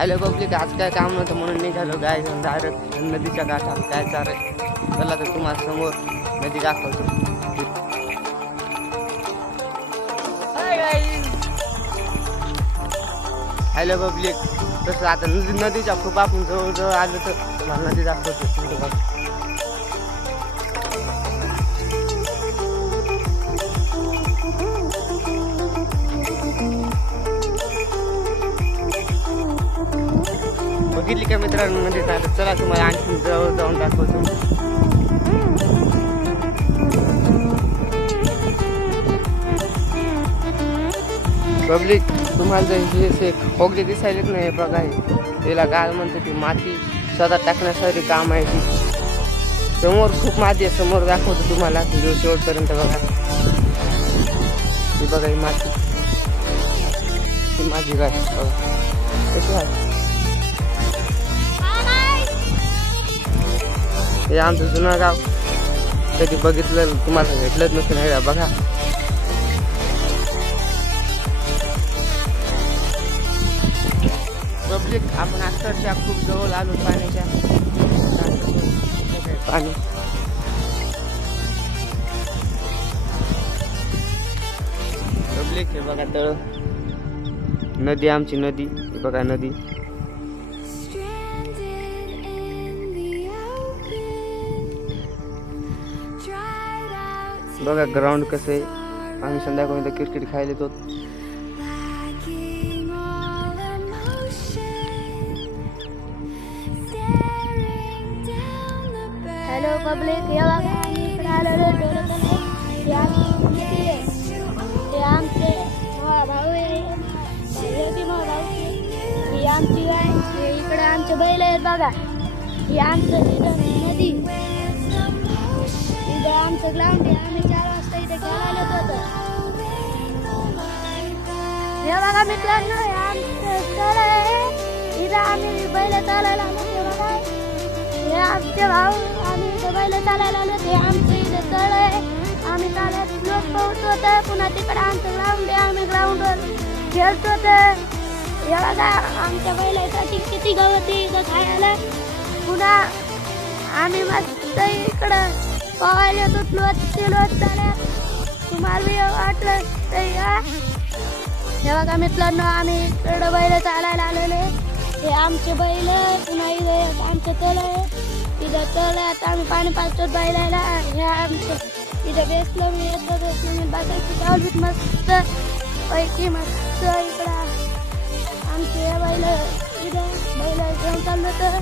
Hello public, आज काय काम नव्हतं म्हणून निघालो गाय घेऊन डायरेक्ट नदीच्या काठावर. काय चार चला तर तुम्हाला समोर नदी दाखवतो. हॅलो पब्लिक, तसं आता नदीच्या खूप आपण जवळजवळ आलो तर तुम्हाला नदी दाखवतो. बघितली का मित्रांनो नदी? आता चला तुम्हाला आणखी जवळ जाऊन दाखवतो. पब्लिक, तुम्हाला जर हे खोगले दिसायलेच नाही बघा, त्याला गाळ म्हणते. ती माती स्वतः टाकण्यासाठी काम आहे. ती समोर खूप माती आहे, समोर दाखवतो तुम्हाला व्हिडिओ शेवटपर्यंत बघा. ही बघा, ही माती, ही माझी गाय बघा कशी आहे. हे आमचं जुनं गाव, कधी बघितलं तुम्हाला भेटलंच नसेल बघा. पब्लिक, आपण अक्षरशः खूप जवळ आलो पाण्याच्या. पाणी पब्लिक, हे बघा तळ, नदी, आमची नदी, हे बघा नदी. बघा ग्राउंड कसं आहे. आम्ही संध्याकाळी क्रिकेट खायला येतो. हॅलो पब्लिक, या बघा आम्ही इकडे आलेलो डोळ्यात. हे आमचे भाऊ आहे, ही आमची गाय, इकडे आमचे बैल आहेत बघा. ही आमचं नदी, इथं आमचं ग्राउंड आहे. आम्ही 4 वाजता इथे खेळायला होतो. हे बघा मित्रांनो, हे आमचं स्थळ आहे. इथं आम्ही बैल चालायला आलो. हे बघा, हे आमचे भाऊ, आम्ही इथं बैल चालायला आलो. ते आमचं इथं स्थळ आहे. आम्ही चालत लोक पोहोचतो. पुन्हा तिकडे आमचं ग्राउंड आहे. आम्ही ग्राउंडवर खेळतो. हे बघा, आमच्या बैलासाठी किती गवती इथं खायला. पुन्हा आम्ही मस्त इकडं पवायला येतो. लोट चालत तुम्हाला वाटलं तर या. हे बघा मित्रांनो, आम्ही इकडं बैल चालायला आलेले. हे आमचे बैल. पुन्हा इथं आमचं तळ आहे. इथं तळ आहे. आता आम्ही पाणी पाजतो बैलाला. हे आमचं इथं बेसलं मी येतो. बेसलं मी बसायची चालवीत मस्त पैकी मस्त. इकडं आमचे हे बैल, इथं बैल घेऊन चाललो तर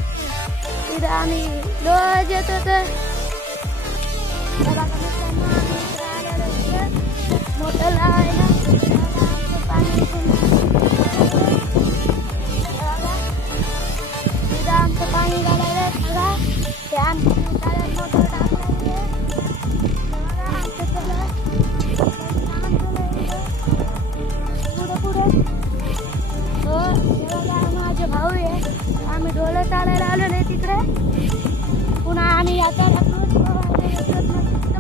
इथं आम्ही रोज येतो. तर बघा मित्रांनो, आम्ही इकडं आलेलो मोठं लावायला. आमचं पाणी आमचं पाणी घालायला बघा. ते आमच्या मोटर टाकले. बघा आमचं त्याला पुढं हो. हे बघा माझे भाऊ आहे. आम्ही डोळं चालायला आलो नाही तिकडे. पुन्हा आम्ही आता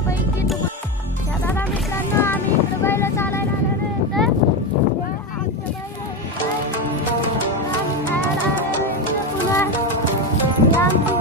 पैकी बघा मित्रांनो, आम्ही इकडे बैल चालायला आलो नाही. तर आमचे बैल आम्ही खायला आलेलो. पुन्हा आमची